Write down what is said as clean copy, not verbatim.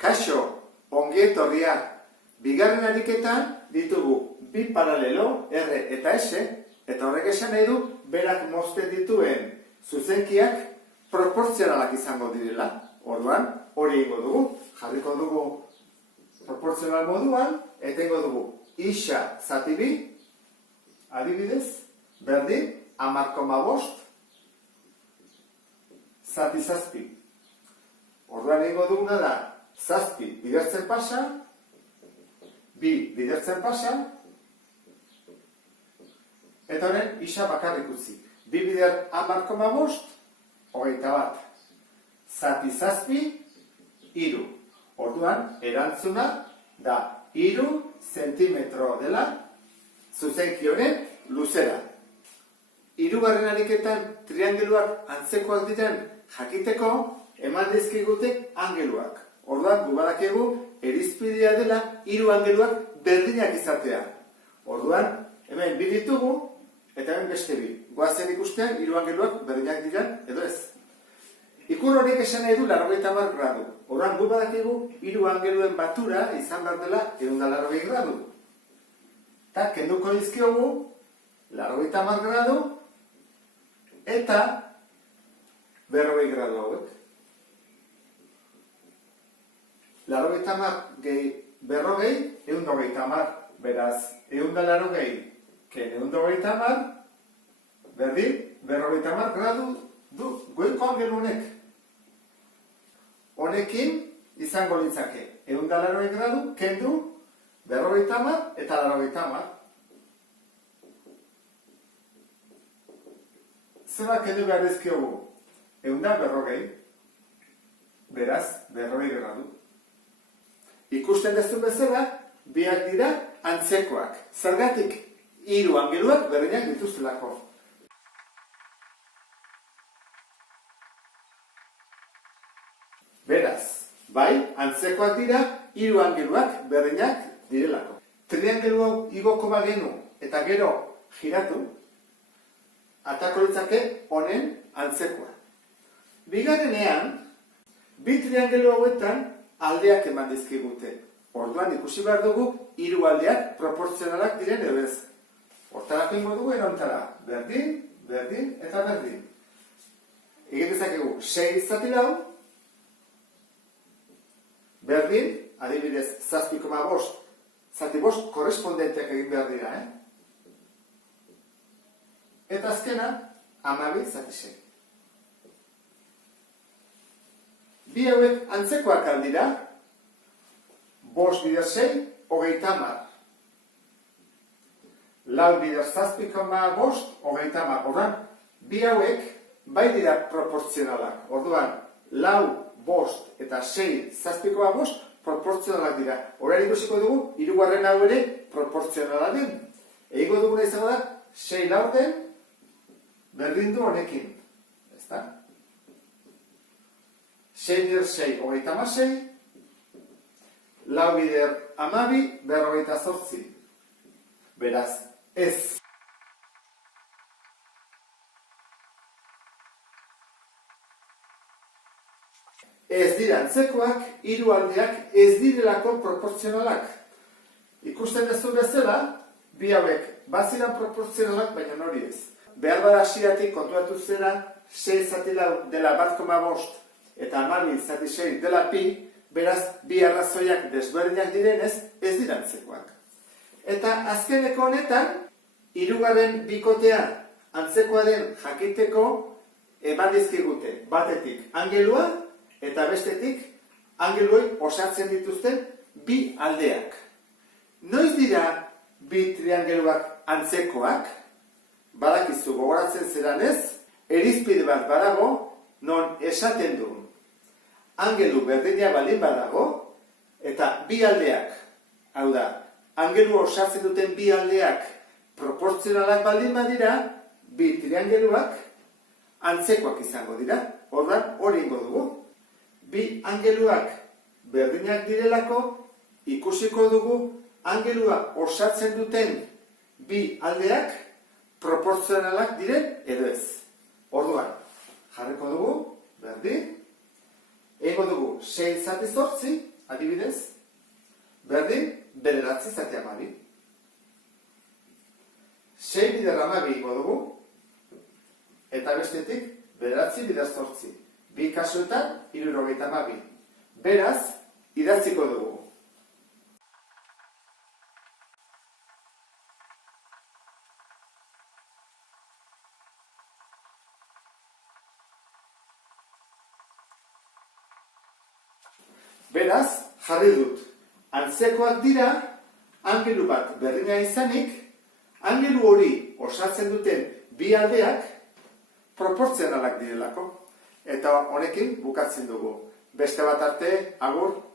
Kaixo, ongi etorria. Bigarren ariketan ditugu bi paralelo, R eta S, eta horrek esan nahi du berak mozten dituen zuzenkiak proportzionalak izango direla. Orduan, hori egingo dugu. Jarriko dugu proportzional moduan, eta egingo dugu isa zati bi, adibidez, berdin, 10,5 zati zazpi. Orduan egingo duguna da, zazpi bidertzen pasa, bi bidertzen pasa, eta horren isa bakarrik utzi. Bi bider 10,5, 21. Zati zazpi, 3. Orduan, erantzuna da 3 zentimetro dela zuzenki honen luzera. Hirugarren ariketan triangeluak antzekoak diren jakiteko eman dizkigute angeluak. Orduan, gu badakigu irizpidea dela 3 angeluak berdinak izatea. Orduan, hemen bi ditugu eta hemen beste bi. Goazen ikustean 3 angeluak berdinak diren edo ez. Ikur horiek esan nahi du 80 gradu. Orduan, gu badakigu 3 angeluen batura izan behar dela 180 gradu. Eta kenduko dizkiogu 80 gradu eta 40 gradu hauek. 80 gehi 40, 130, beraz, 180 ken 130, berdin, 40 gradu du goiko angelu honek. Honekin izango litzake 180 gradu, kendu, 40 eta 80. Zeba kendu behar dizkiogu 140, beraz, 40 gradu. Ikusten dezu bezala, biak dira antzekoak. Zergatik 3 angeluak berdinak dituztelako. Beraz, bai, antzekoak dira 3 angeluak berdinak direlako. Triangelu hau igoko bagenu eta gero giratu, atako litzake honen antzekoa. Bigarrenean, bi triangelu hauetan aldeak eman dizkigute. Orduan ikusi behar dugu 3 aldeak proportzionalak diren edo ez. Hortarako ingo dugu erontara. Berdin, berdin eta berdin. Egin dezakegu 6 zati lau, berdin, adibidez 7,5 zati 5 korrespondenteak egin behar dira, Eta azkena 12 zati 6. Bi hauek antzekoak aldira, 5 bider 6, 30. 4 bider 7,5, 30. Orduan, bi hauek bai dira proportzionalak. Orduan, 4, 5 eta 6, 7,5 proportzionalak dira. Horrein ikusiko dugu, hirugarren hau ere proportzionala den. Egingo duguna izango da, 6 laurden berdin du honekin. Ezta? 6 bider 6, 36, 4 bider 12, 48. Beraz, ez. Ez dira antzekoak, 3 aldeak ez direlako proportzionalak. Ikusten duzu bezala, bi hauek baziran proportzionalak, baina hori ez. Behar bada hasieratik kontuatu zera, 6 zati dela 1,5 eta 12 zati 6 dela pi, beraz, bi arrazoiak desberdinak direnez, ez dira antzekoak. Eta azkeneko honetan, 3. bikotea antzekoa den jakiteko eman dizkigute. Batetik angelua eta bestetik angeluei osatzen dituzten bi aldeak. Noiz dira bi triangeluak antzekoak? Badakizu gogoratzen zeranez, irizpide bat badago, non esaten du. Angelu berdina baldin badago, eta bi aldeak, hau da, angelu osatzen duten bi aldeak proportzionalak baldin badira, bi triangeluak antzekoak izango dira. Orduan, hori ingo dugu. Bi angeluak berdinak direlako, ikusiko dugu angelua osatzen duten bi aldeak proportzionalak diren edo ez. Orduan, jarriko dugu, berdin, egingo dugu 6 zati 8, adibidez, berdin, bederatzi zati amabi. 6 bider amabi ingo dugu, eta bestetik, bederatzi bider zortzi. Bi kasuetan, 72. Beraz, idatziko dugu. Beraz, jarri dut. Antzekoak dira, angelu bat berdina izanik, angelu hori osatzen duten bi aldeak proportzionalak direlako. Eta honekin bukatzen dugu. Beste bat arte, agur.